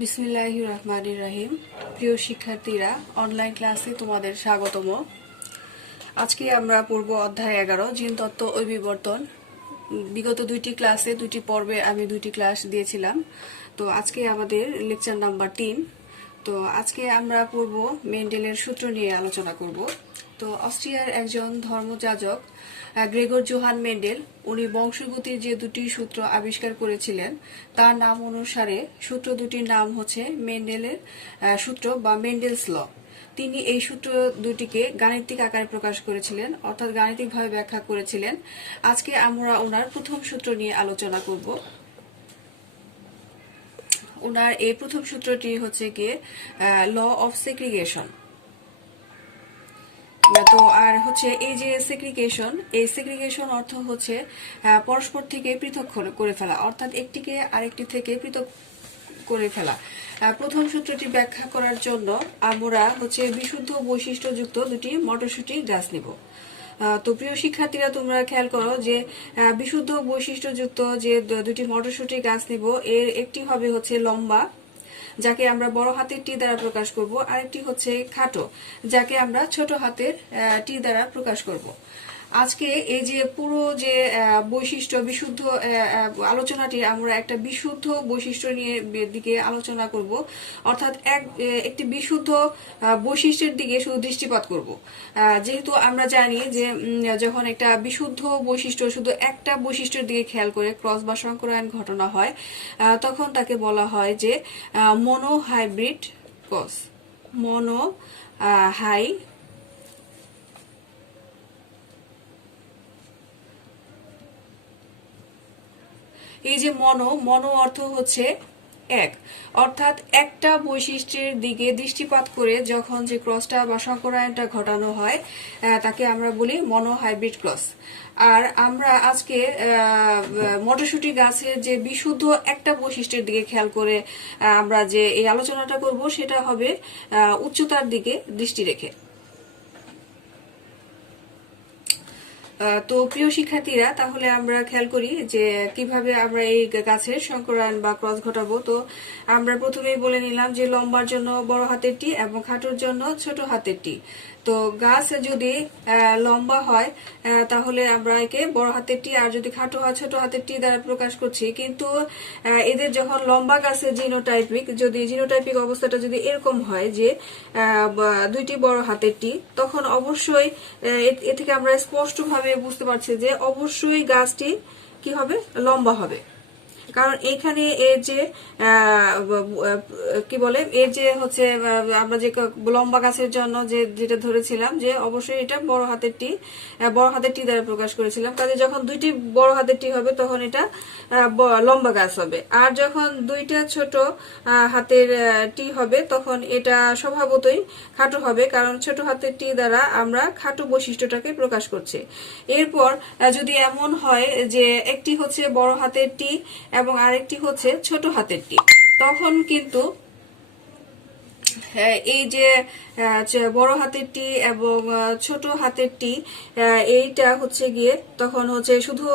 বিসমিল্লাহির রহমানির রহিম। প্রিয় শিক্ষার্থীরা, অনলাইন ক্লাসে তোমাদের স্বাগতম। আজকে আমরা পড়ব অধ্যায় 11 জিনতত্ত্ব ও বিবর্তন। বিগত দুইটি পর্বে আমি দুইটি ক্লাস দিয়েছিলাম। তো আজকে আমাদের লেকচার নাম্বার 3। তো আজকে আমরা পড়ব মেন্ডেলের সূত্র নিয়ে আলোচনা করব। তো অস্ট্রিয়ার একজন ধর্মযাজক গ্রেগর জোহান মেন্ডেল, উনি বংশগতির যে দুটি সূত্র আবিষ্কার করেছিলেন তার নাম অনুসারে সূত্র দুটির নাম হচ্ছে মেন্ডেলের সূত্র বা মেন্ডেলস ল। তিনি এই সূত্র দুটিকে গাণিতিক আকারে প্রকাশ করেছিলেন, অর্থাৎ গাণিতিকভাবে ব্যাখ্যা করেছিলেন। আজকে আমরা ওনার প্রথম সূত্র নিয়ে আলোচনা করব। ওনার এই প্রথম সূত্রটি হচ্ছে গিয়ে ল অফ সেগ্রিগেশন। তো আর হচ্ছে এই যে সেগ্রিগেশন অর্থ হচ্ছে পরস্পর থেকে পৃথক করে ফেলা, অর্থাৎ একটিকে আরেকটি থেকে পৃথক করে ফেলা। প্রথম সূত্রটি ব্যাখ্যা করার জন্য আমরা হচ্ছে বিশুদ্ধ বৈশিষ্ট্যযুক্ত দুটি মটরশুঁটি গাছ নিব। তো প্রিয় শিক্ষার্থীরা, তোমরা খেয়াল করো যে বিশুদ্ধ বৈশিষ্ট্যযুক্ত যে দুটি মটরশুঁটি গাছ নিব, এর একটি হবে হচ্ছে লম্বা, যাকে আমরা বড় হাতের টি দ্বারা প্রকাশ করব, আরেকটি হচ্ছে খাটো, যাকে আমরা ছোট হাতের টি দ্বারা প্রকাশ করব। আজকে এই যে পুরো যে বৈশিষ্ট্য বিশুদ্ধ আলোচনাটি আমরা একটা বিশুদ্ধ বৈশিষ্ট্য নিয়ে দিকে আলোচনা করব, অর্থাৎ একটি বিশুদ্ধ বৈশিষ্ট্যের দিকে শুধু দৃষ্টিপাত করব। যেহেতু আমরা জানি যে যখন একটা বিশুদ্ধ বৈশিষ্ট্য শুধু একটা বৈশিষ্ট্যের দিকে খেয়াল করে ক্রস বা সংকরায়ন ঘটনা হয়, তখন তাকে বলা হয় যে মনোহাইব্রিড ক্রস। এই যে মনো অর্থ হচ্ছে এক, অর্থাৎ একটা বৈশিষ্ট্যের দিকে দৃষ্টিপাত করে যখন যে ক্রসটা বা সংকরায়নটা ঘটানো হয় তাকে আমরা বলি মনোহাইব্রিড ক্রস। আর আমরা আজকে মটরশুঁটি গাছের যে বিশুদ্ধ একটা বৈশিষ্ট্যের দিকে খেয়াল করে আমরা যে এই আলোচনাটা করব, সেটা হবে উচ্চতার দিকে দৃষ্টি রেখে। তো প্রিয় শিক্ষার্থীরা, তাহলে আমরা খেয়াল করি যে কিভাবে আমরা এই গাছের সংকরায়ন বা ক্রস ঘটাবো। তো আমরা প্রথমেই বলে নিলাম যে লম্বার জন্য বড় হাতের টি এবং খাটোর জন্য ছোট হাতের টি। তো গাছ যদি লম্বা হয় তাহলে আমরা একে বড় হাতের টি, আর যদি খাটো হয় ছোট হাতের টি দ্বারা প্রকাশ করছি। কিন্তু এদের যখন লম্বা গাছের জিনোটাইপিক অবস্থাটা যদি এরকম হয় যে দুইটি বড় হাতের টি, তখন অবশ্যই এ থেকে আমরা স্পষ্টভাবে বুঝতে পারছি যে অবশ্যই গাছটি কি হবে, লম্বা হবে। কারণ এখানে এর যে কি বলে, এর যে হচ্ছে আমরা যে লম্বা গাছের জন্য যেটা ধরেছিলাম যে অবশ্যই এটা বড় হাতের টি দ্বারা প্রকাশ করেছিলাম। কাজে যখন দুইটি বড় হাতের টি হবে তখন এটা লম্বা গাছ হবে, আর যখন দুইটা ছোট হাতের টি হবে তখন এটা স্বভাবতই খাটো হবে, কারণ ছোট হাতের টি দ্বারা আমরা খাটো বৈশিষ্ট্যটাকে প্রকাশ করছি। এরপর যদি এমন হয় যে একটি হচ্ছে বড় হাতের টি এবং আরেকটি হচ্ছে ছোট হাতের টি, তখন কিন্তু এই যে বড় হাতের টি এবং ছোট হাতের টি, এইটা হচ্ছে গিয়ে তখন হচ্ছে শুধু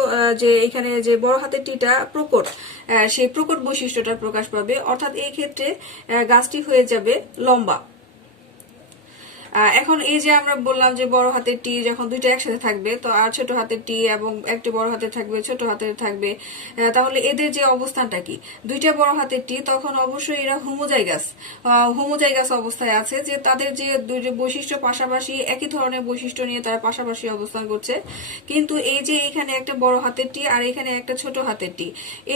যে এখানে যে বড় হাতের টিটা প্রকট, সেই প্রকট বৈশিষ্ট্যটা প্রকাশ পাবে, অর্থাৎ এই ক্ষেত্রে গাছটি হয়ে যাবে লম্বা। এখন এই যে আমরা বললাম যে বড় হাতের টি যখন দুইটা একসাথে থাকবে, তো আর ছোট হাতের টি এবং একটি বড় হাতের থাকবে, ছোট হাতের থাকবে, তাহলে এদের যে অবস্থানটা কি, দুইটা বড় হাতের টি, তখন অবশ্যই এরা হোমোজাইগাস অবস্থায় আছে, যে তাদের যে দুইটি বৈশিষ্ট্য পাশাপাশি একই ধরনের বৈশিষ্ট্য নিয়ে তারা পাশাপাশি অবস্থান করছে। কিন্তু এই যে এখানে একটা বড় হাতের টি আর এখানে একটা ছোট হাতের টি,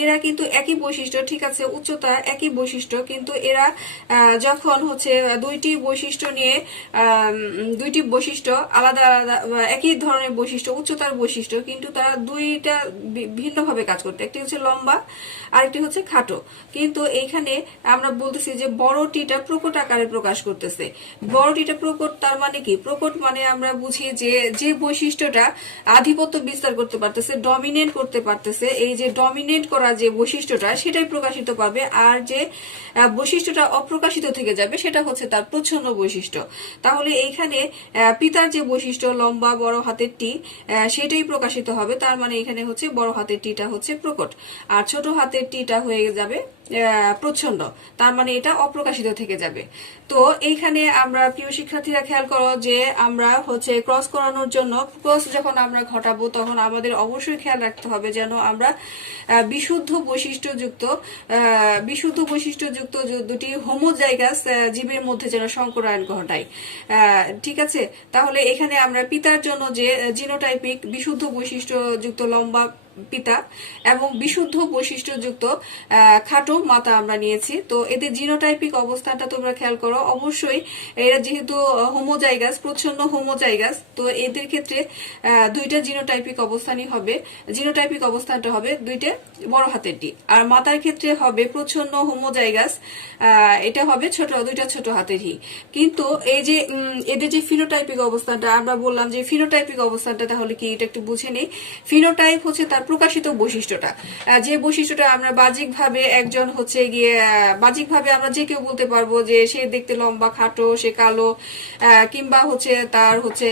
এরা কিন্তু একই বৈশিষ্ট্য, ঠিক আছে, উচ্চতা একই বৈশিষ্ট্য, কিন্তু এরা যখন হচ্ছে দুইটি বৈশিষ্ট্য নিয়ে দুইটি বৈশিষ্ট্য আলাদা আলাদা, একই ধরনের বৈশিষ্ট্য, উচ্চতার বৈশিষ্ট্য, কিন্তু তারা দুইটা ভিন্নভাবে কাজ করতে, একটি হচ্ছে লম্বা আরেকটি হচ্ছে খাটো। কিন্তু এইখানে আমরা বলতেছি যে বড় টিটা প্রকট আকারে প্রকাশ করতেছে। বড় টিটা প্রকট, তার মানে কি? প্রকট মানে আমরা বুঝি যে বৈশিষ্ট্যটা আধিপত্য বিস্তার করতে পারতেছে, ডমিনেট করতে পারতেছে, এই যে ডমিনেট করা যে বৈশিষ্ট্যটা সেটাই প্রকাশিত পাবে, আর যে বৈশিষ্ট্যটা অপ্রকাশিত থেকে যাবে সেটা হচ্ছে তার প্রচ্ছন্ন বৈশিষ্ট্য। তাহলে এইখানে পিতার যে বৈশিষ্ট্য লম্বা বড় হাতের টি সেটাই প্রকাশিত হবে। তার মানে এখানে হচ্ছে বড় হাতের টিটা হচ্ছে প্রকট, আর ছোট হাতের টিটা হয়ে যাবে প্রচ্ছন্ন, তার মানে এটা অপ্রকাশিত থেকে যাবে। তো এইখানে আমরা প্রিয় শিক্ষার্থীরা খেয়াল করো যে আমরা হচ্ছে ক্রস করানোর জন্য ক্রস যখন আমরা ঘটাবো তখন আমাদের অবশ্যই খেয়াল রাখতে হবে যেন আমরা বিশুদ্ধ বৈশিষ্ট্যযুক্ত দুটি হোমোজাইগাস জীবের মধ্যে যেন সংকরায়ন ঘটায়। ঠিক আছে, তাহলে এখানে আমরা পিতার জন্য যে জিনোটাইপিক বিশুদ্ধ বৈশিষ্ট্যযুক্ত লম্বা পিতা এবং বিশুদ্ধ বৈশিষ্ট্যযুক্ত খাটো মাতা আমরা নিয়েছি। তো এদের জিনোটাইপিক অবস্থানটা তোমরা খেয়াল করো, অবশ্যই এরা যেহেতু হোমোজাইগাস প্রচ্ছন্ন হোমোজাইগাস, তো এদের ক্ষেত্রে দুইটা জিনোটাইপিক অবস্থানই হবে। জিনোটাইপিক অবস্থানটা হবে দুইটা বড় হাতের টি, আর মাতার ক্ষেত্রে হবে প্রচ্ছন্ন হোমোজাইগাস, এটা হবে দুইটা ছোট হাতের হি। কিন্তু এই যে এদের যে ফিনোটাইপিক অবস্থানটা আমরা বললাম যে ফিনোটাইপিক অবস্থানটা তাহলে কি এটা একটু বুঝে নিই। ফিনোটাইপ হচ্ছে তার প্রকাশিত বৈশিষ্ট্যটা, যে বৈশিষ্ট্যটা আমরা বাহ্যিকভাবে একজন হচ্ছে গিয়ে বাহ্যিকভাবে আমরা যে কেউ বলতে পারবো যে সে দেখতে লম্বা খাটো, সে কালো, কিংবা হচ্ছে তার হচ্ছে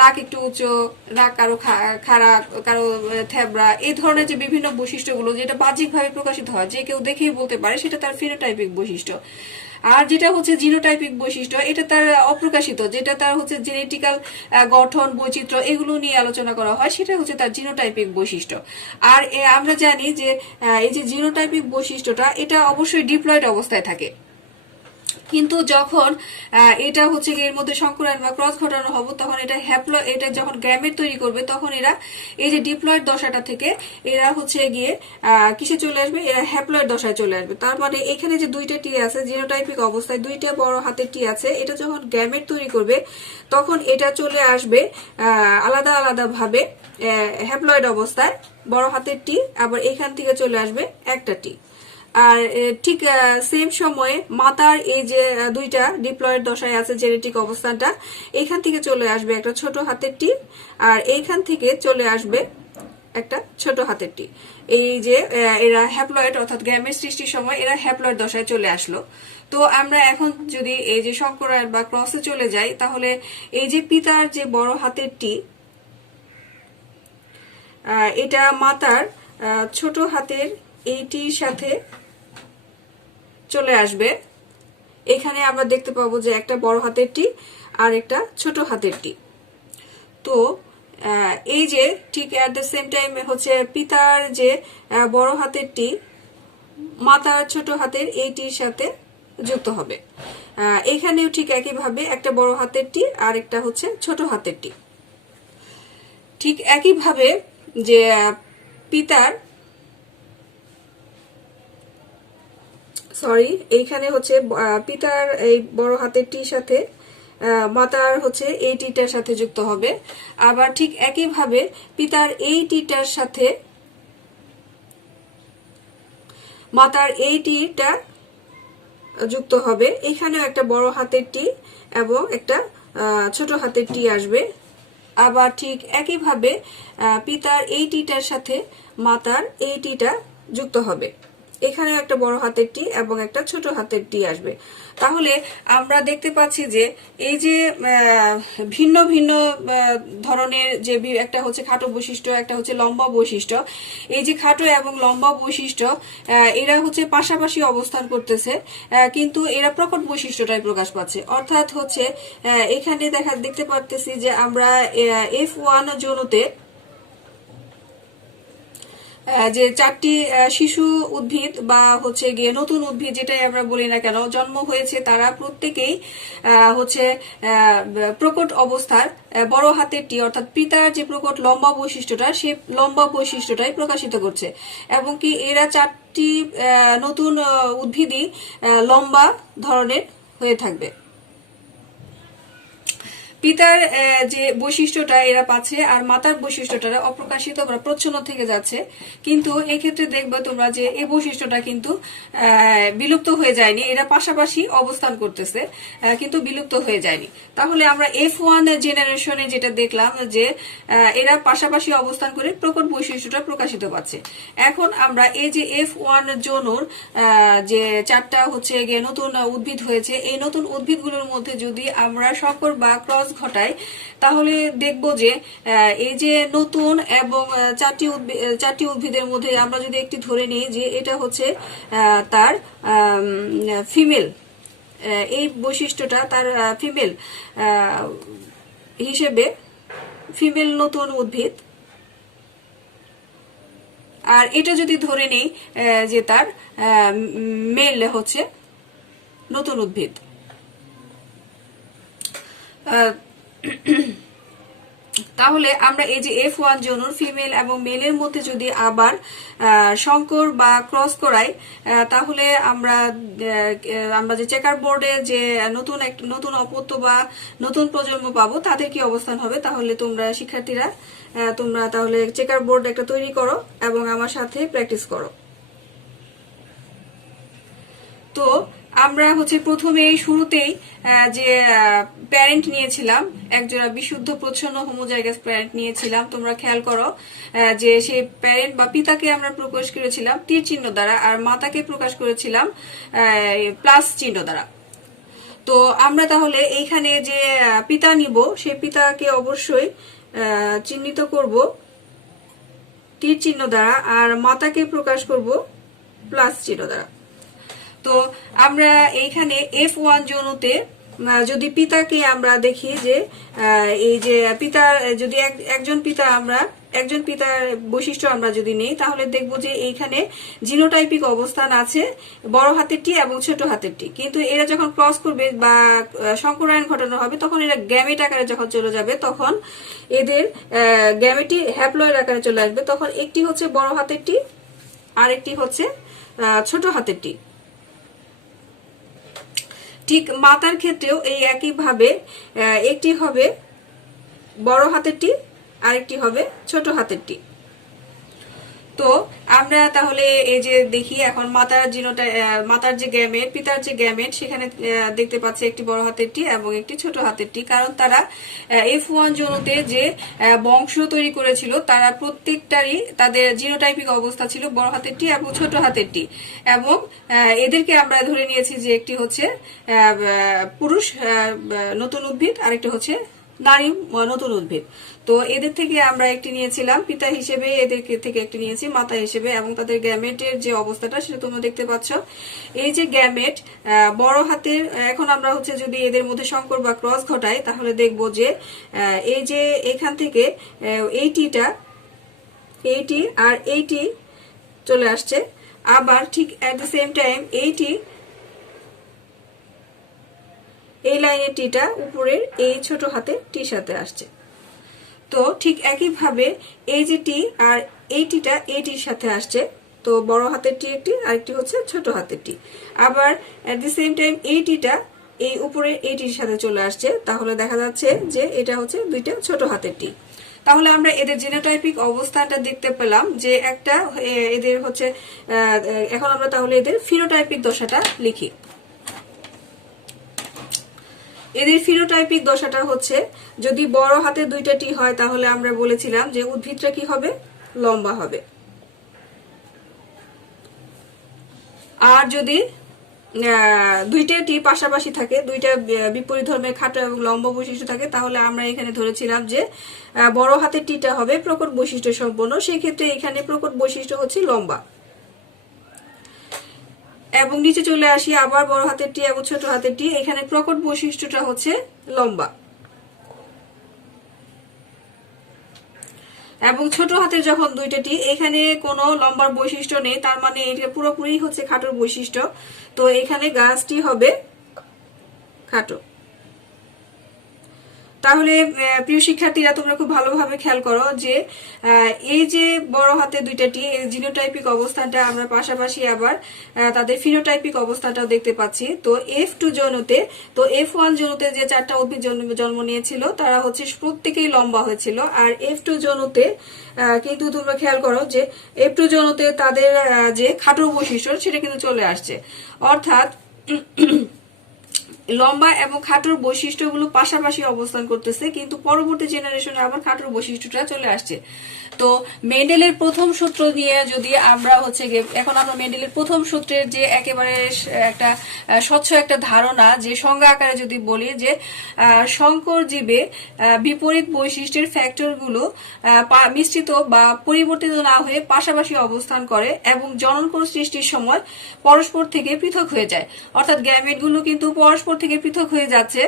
নাক একটু উঁচু, নাক কারো খারাপ, কারো থ্যাবড়া, এই ধরনের যে বিভিন্ন বৈশিষ্ট্যগুলো যেটা বাহ্যিকভাবে প্রকাশিত হয়, যে কেউ দেখেই বলতে পারে সেটা তার ফিনোটাইপিক বৈশিষ্ট্য। আর যেটা হচ্ছে জিনোটাইপিক বৈশিষ্ট্য, এটা তার অপ্রকাশিত, যেটা তার হচ্ছে জেনেটিক্যাল গঠন বৈচিত্র্য এগুলো নিয়ে আলোচনা করা হয়, সেটা হচ্ছে তার জিনোটাইপিক বৈশিষ্ট্য। আর আমরা জানি যে এই যে জিনোটাইপিক বৈশিষ্ট্যটা এটা অবশ্যই ডিপ্লয়েড অবস্থায় থাকে, কিন্তু যখন এটা হচ্ছে এর মধ্যে সংকরায়ন বা ক্রস ঘটানো হবে তখন এটা যখন গ্যামেট তৈরি করবে তখন এরা এই যে ডিপ্লয়েড দশাটা থেকে এরা হচ্ছে গিয়ে কিসে চলে আসবে, এরা হ্যাপ্লয়েড দশায় চলে আসবে। তার মানে এখানে যে দুইটা টি আছে জিনোটাইপিক অবস্থায়, দুইটা বড় হাতের টি আছে, এটা যখন গ্যামেট তৈরি করবে তখন এটা চলে আসবে আলাদা আলাদা ভাবে হ্যাপ্লয়েড অবস্থায় বড় হাতের টি, আবার এখান থেকে চলে আসবে একটা টি। আর ঠিক সেম সময়ে মাতার এই যে দুইটা ডিপ্লয়েড দশায় আছে জেনেটিক অবস্থানটা, এখান থেকে চলে আসবে একটা ছোট হাতের টি, আর এইখান থেকে চলে আসবে একটা ছোট হাতের টি। এই যে এরা হ্যাপ্লয়েড অর্থাৎ গ্যামেট সৃষ্টির সময় এরা হ্যাপ্লয়েড দশায় চলে আসলো। তো আমরা এখন যদি এই যে সংকরায়ন বা ক্রসে চলে যাই, তাহলে এই যে পিতার যে বড় হাতের টি, এটা মাতার ছোট হাতের এইটির সাথে চলে আসবে। এখানে আমরা দেখতে পাবো যে একটা বড় হাতের টি আর একটা ছোট হাতের টি। তো এই যে ঠিক এট দ্য সেম টাইম হচ্ছে পিতার যে বড় হাতের টি মাতার ছোট হাতের এইটির সাথে যুক্ত হবে। এখানেও ঠিক একইভাবে একটা বড় হাতের টি আর একটা হচ্ছে ছোট হাতের টি। ঠিক একইভাবে যে পিতার এইখানে হচ্ছে পিতার এই বড় হাতের টির সাথে মাতার হচ্ছে এই টিটার সাথে যুক্ত হবে। আবার ঠিক একইভাবে পিতার এই টিটার সাথে মাতার এই টিটা যুক্ত হবে। এখানেও একটা বড় হাতের টি এবং একটা ছোট হাতের টি আসবে। আবার ঠিক একইভাবে পিতার এই টিটার সাথে মাতার এই টিটা যুক্ত হবে। এখানে একটা বড় হাতের টি এবং একটা ছোট হাতের টি আসবে। তাহলে আমরা দেখতে পাচ্ছি যে এই যে ভিন্ন ভিন্ন ধরনের যে একটা হচ্ছে খাটো বৈশিষ্ট্য, একটা হচ্ছে লম্বা বৈশিষ্ট্য, এই যে খাটো এবং লম্বা বৈশিষ্ট্য এরা হচ্ছে পাশাপাশি অবস্থান করতেছে, কিন্তু এরা প্রকট বৈশিষ্ট্যটাই প্রকাশ পাচ্ছে। অর্থাৎ হচ্ছে এখানে দেখতে পাচ্ছি যে আমরা F1 যৌনতে যে চারটি শিশু উদ্ভিদ বা হচ্ছে গিয়ে নতুন উদ্ভিদ যেটাই আমরা বলি না কেন জন্ম হয়েছে, তারা প্রত্যেকেই হচ্ছে প্রকট অবস্থার বড় হাতের টি অর্থাৎ পিতার যে প্রকট লম্বা বৈশিষ্ট্যটা সেই লম্বা বৈশিষ্ট্যটাই প্রকাশিত করছে, এবং কি এরা চারটি নতুন উদ্ভিদই লম্বা ধরনের হয়ে থাকবে। পিতার যে বৈশিষ্ট্যটা এরা পাচ্ছে আর মাতার বৈশিষ্ট্যটা অপ্রকাশিত বা প্রচ্ছন্ন থেকে যাচ্ছে, কিন্তু এক্ষেত্রে দেখবে তোমরা যে এই বৈশিষ্ট্যটা কিন্তু বিলুপ্ত হয়ে যায়নি, এরা পাশাপাশি অবস্থান করতেছে কিন্তু বিলুপ্ত হয়ে যায়নি। তাহলে আমরা F1 জেনারেশনে যেটা দেখলাম যে এরা পাশাপাশি অবস্থান করে প্রকট বৈশিষ্ট্যটা প্রকাশিত পাচ্ছে। এখন আমরা এই যে F1 জনুর যে 4টা হচ্ছে গিয়ে নতুন উদ্ভিদ হয়েছে, এই নতুন উদ্ভিদগুলোর মধ্যে যদি আমরা সংকর বা ক্রস ঘটাই তাহলে দেখব যে এই যে নতুন এবং 4টি উদ্ভিদের মধ্যে আমরা যদি একটি ধরে নিই যে এটা হচ্ছে তার ফিমেল, এই বৈশিষ্ট্যটা তার ফিমেল হিসেবে ফিমেল নতুন উদ্ভিদ, আর এটা যদি ধরে নেই যে তার মেল হচ্ছে নতুন উদ্ভিদ, তাহলে আমরা এই যে F1 জনুর ফিমেল এবং মেলের মধ্যে যদি আবার সংকর বা ক্রস করাই তাহলে আমরা যে চেকার বোর্ডে যে নতুন অপত্য বা নতুন প্রজন্ম পাবো তাদের কি অবস্থান হবে। তাহলে তোমরা শিক্ষার্থীরা তোমরা তাহলে চেকার বোর্ড একটা তৈরি করো এবং আমার সাথে প্র্যাকটিস করো। তো আমরা হচ্ছে প্রথমে শুরুতেই যে প্যারেন্ট নিয়েছিলাম, একজোড়া বিশুদ্ধ প্রচ্ছন্ন হোমোজাইগাস প্যারেন্ট নিয়েছিলাম। তোমরা খেয়াল করো যে সেই প্যারেন্ট বা পিতাকে আমরা প্রকাশ করেছিলাম তীর চিহ্ন দ্বারা আর মাতাকে প্রকাশ করেছিলাম প্লাস চিহ্ন দ্বারা। তো আমরা তাহলে এইখানে যে পিতা নিব সেই পিতাকে অবশ্যই চিহ্নিত করব তীর চিহ্ন দ্বারা আর মাতাকে প্রকাশ করব প্লাস চিহ্ন দ্বারা। তো আমরা এইখানে F1 জনুতে যদি পিতাকে আমরা দেখি যে এই যে পিতার যদি একজন পিতার বৈশিষ্ট্য আমরা যদি নেই তাহলে দেখব যে এইখানে জিনোটাইপিক অবস্থান আছে বড় হাতের টি এবং ছোট হাতের টি, কিন্তু এরা যখন ক্রস করবে বা সংকরায়ন ঘটানো হবে তখন এরা গ্যামেট আকারে যখন চলে যাবে তখন এদের গ্যামেটই হ্যাপ্লয়েড আকারে চলে আসবে। তখন একটি হচ্ছে বড় হাতের টি আর একটি হচ্ছে ছোট হাতের টি। ঠিক মাতার ক্ষেত্রেও এই একইভাবে একটি হবে বড় হাতেরটি আরেকটি হবে ছোট হাতেরটি। তো আমরা তাহলে এই যে দেখি এখন মাতার যে গ্যামেট পিতার যে গ্যামেট সেখানে দেখতে পাচ্ছি একটি বড় হাতেরটি এবং একটি ছোট হাতেরটি, কারণ তারা F1 জনুতে যে বংশ তৈরি করেছিল তারা প্রত্যেকটারই তাদের জিনোটাইপিক অবস্থা ছিল বড় হাতেরটি এবং ছোট হাতেরটি, এবং এদেরকে আমরা ধরে নিয়েছি যে একটি হচ্ছে পুরুষ নতুন উদ্ভিদ আরেকটি হচ্ছে নারী নতুন উদ্ভিদ। তো এদের থেকে আমরা একটি নিয়েছিলাম পিতা হিসেবে, এদের থেকে একটি নিয়েছি মাতা হিসেবে, এবং তাদের গ্যামেটের যে অবস্থাটা সেটা তোমরা দেখতে পাচ্ছ। এই যে গ্যামেট বড় হাতের, এখন আমরা হচ্ছে যদি এদের মধ্যে সংকর বা ক্রস ঘটাই তাহলে দেখব যে এই যে এখান থেকে এইটি আর এইটি চলে আসছে, আবার ঠিক এট দ্য সেম টাইম এই লাইনের টিটা উপরের এই ছোট হাতে টির সাথে আসছে। তো ঠিক একইভাবে এই যে টি আর এই টিটা এই টির সাথে আসছে, তো বড় হাতের টি একটি আরেকটি হচ্ছে ছোট হাতের টি, আবার এট দি সেম টাইম এই টিটা এই উপরের এই টির সাথে চলে আসছে, তাহলে দেখা যাচ্ছে যে এটা হচ্ছে দুইটা ছোট হাতের টি। তাহলে আমরা এদের জিনোটাইপিক অবস্থানটা দেখতে পেলাম যে একটা এদের হচ্ছে এখন আমরা তাহলে এদের ফিনোটাইপিক দশাটা লিখি। এদের ফিনোটাইপিক দশাটা হচ্ছে যদি বড় হাতে দুইটা টি হয় তাহলে আমরা বলেছিলাম যে উদ্ভিদটা কি হবে, লম্বা হবে, আর যদি দুইটা টি পাশাপাশি থাকে, দুইটা বিপরীত ধর্মের খাটো এবং লম্বা বৈশিষ্ট্য থাকে, তাহলে আমরা এখানে ধরেছিলাম যে বড় হাতের টিটা হবে প্রকট বৈশিষ্ট্য সম্পন্ন, সেই ক্ষেত্রে এখানে প্রকট বৈশিষ্ট্য হচ্ছে লম্বা। এবং নিচে চলে আসি আবার বড় হাতের টি এবং ছোট হাতের টি, এখানে প্রকট বৈশিষ্ট্যটা হচ্ছে লম্বা, এবং ছোট হাতের যখন দুইটা টি এখানে কোনো লম্বার বৈশিষ্ট্য নেই, তার মানে এটা পুরোপুরি হচ্ছে খাটোর বৈশিষ্ট্য, তো এখানে গাছটি হবে খাটো। তাহলে প্রিয় শিক্ষার্থীরা তোমরা খুব ভালোভাবে খেয়াল করো যে এই যে বড় হাতের দুইটা টি জিনোটাইপিক অবস্থানটা আমরা পাশাপাশি আবার তাদের ফিনোটাইপিক অবস্থানটাও দেখতে পাচ্ছি। তো F2 যৌনতে, তো F1 যৌনতে যে 4টা উদ্ভিদ জন্ম নিয়েছিল তারা হচ্ছে প্রত্যেকেই লম্বা হয়েছিল, আর F2 যৌনতে কিন্তু তোমরা খেয়াল করো যে F2 যৌনতে তাদের যে খাটো বৈশিষ্ট্য সেটা কিন্তু চলে আসছে, অর্থাৎ লম্বা এবং খাটোর বৈশিষ্ট্যগুলো পাশাপাশি অবস্থান করতেছে, কিন্তু পরবর্তী জেনারেশনে আবার খাটোর বৈশিষ্ট্যটা চলে আসছে। তো মেন্ডেলের প্রথম সূত্র নিয়ে যদি আমরা এখন আমরা মেন্ডেলের প্রথম সূত্রের যে একেবারে একটা স্বচ্ছ একটা ধারণা যে সংজ্ঞা আকারে যদি বলি যে সংকর জীবে বিপরীত বৈশিষ্ট্যের ফ্যাক্টরগুলো মিশ্রিত বা পরিবর্তিত না হয়ে পাশাপাশি অবস্থান করে এবং জননকোষ সৃষ্টির সময় পরস্পর থেকে পৃথক হয়ে যায়। অর্থাৎ গ্যামেটগুলো কিন্তু পরস্পর থেকে পৃথক হয়ে যাচ্ছে,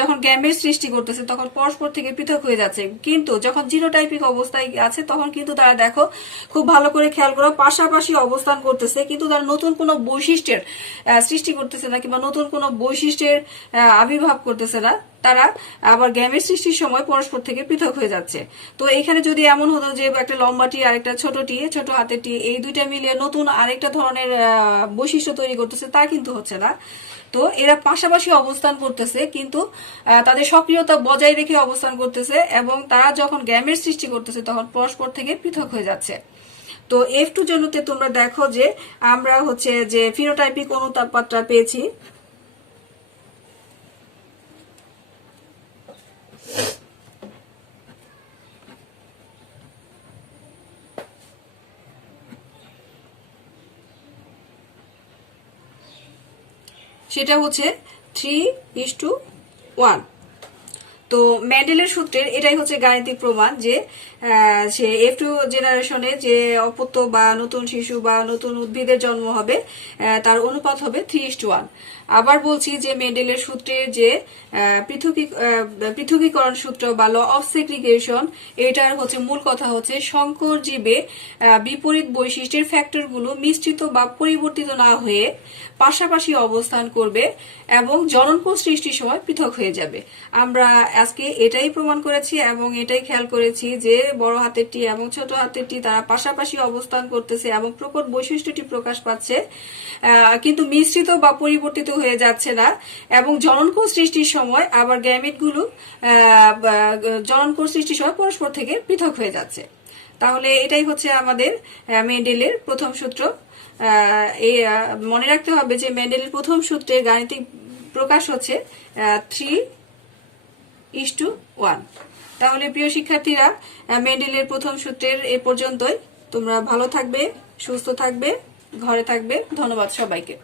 যখন গ্যামেট সৃষ্টি করতেছে তখন পরস্পর থেকে পৃথক হয়ে যাচ্ছে, কিন্তু যখন জিনোটাইপিক অবস্থায় আছে তখন কিন্তু তারা দেখো খুব ভালো করে খেয়াল করো পাশাপাশি অবস্থান করতেছে, কিন্তু তারা নতুন কোনো বৈশিষ্ট্যের সৃষ্টি করতেছে না কিংবা নতুন কোনো বৈশিষ্ট্যের আবির্ভাব করতেছে না, তারা আবার গ্যামেট সৃষ্টির সময় পরস্পর থেকে পৃথক হয়ে যাচ্ছে। তো এখানে যদি এমন হতো যে একটা লম্বাটি আর একটা ছোটটি, ছোট হাতেরটি, এই দুইটা মিলিয়ে নতুন আরেকটা ধরনের বৈশিষ্ট্য তৈরি করতেছে, তা কিন্তু হচ্ছে না। তো এরা পাশাপাশি অবস্থান করতেছে, কিন্তু তাদের সক্রিয়তা বজায় রেখে অবস্থান করতেছে এবং তারা যখন গ্যামেট সৃষ্টি করতেছে তখন পরস্পর থেকে পৃথক হয়ে যাচ্ছে। তো F2 যৌনতে তোমরা দেখো যে আমরা যে ফিনোটাইপিক অনুপাতটা পেয়েছি, সেটা 3:1। তো মেন্ডেলের সূত্রের এটাই গাণিতিক প্রমাণ যে সে F2 জেনারেশনে যে অপত্য বা নতুন শিশু বা নতুন উদ্ভিদের জন্ম হবে তার অনুপাত হবে 3:1। আবার বলছি যে মেন্ডেলের সূত্রের যে পৃথকীকরণ সূত্র বা ল অফ সেগ্রিগেশন, এটার মূল কথা সংকর জীবে বিপরীত বৈশিষ্ট্যের ফ্যাক্টরগুলো মিশ্রিত বা পরিবর্তিত না হয়ে পাশাপাশি অবস্থান করবে এবং জননকোষ সৃষ্টির সময় পৃথক হয়ে যাবে। আমরা আজকে এটাই প্রমাণ করেছি এবং এটাই খেয়াল করেছি যে বড় হাতেরটি এবং ছোট হাতেরটি তারা পাশাপাশি অবস্থান করতেছে এবং প্রকট বৈশিষ্ট্যটি প্রকাশ পাচ্ছে, কিন্তু মিশ্রিত বা পরিবর্তিত হয়ে যাচ্ছে না, এবং জননকোষ সৃষ্টির সময় আবার গ্যামেটগুলো জননকোষ সৃষ্টির সময় পরস্পর থেকে পৃথক হয়ে যাচ্ছে। তাহলে এটাই আমাদের মেন্ডেলের প্রথম সূত্র। মনে রাখতে হবে যে মেন্ডেলের প্রথম সূত্রের গাণিতিক প্রকাশ 3:1। তাহলে প্রিয় শিক্ষার্থীরা, মেন্ডেলের প্রথম সূত্রের এ পর্যন্তই। তোমরা ভালো থাকবে, সুস্থ থাকবে, ঘরে থাকবে। ধন্যবাদ সবাইকে।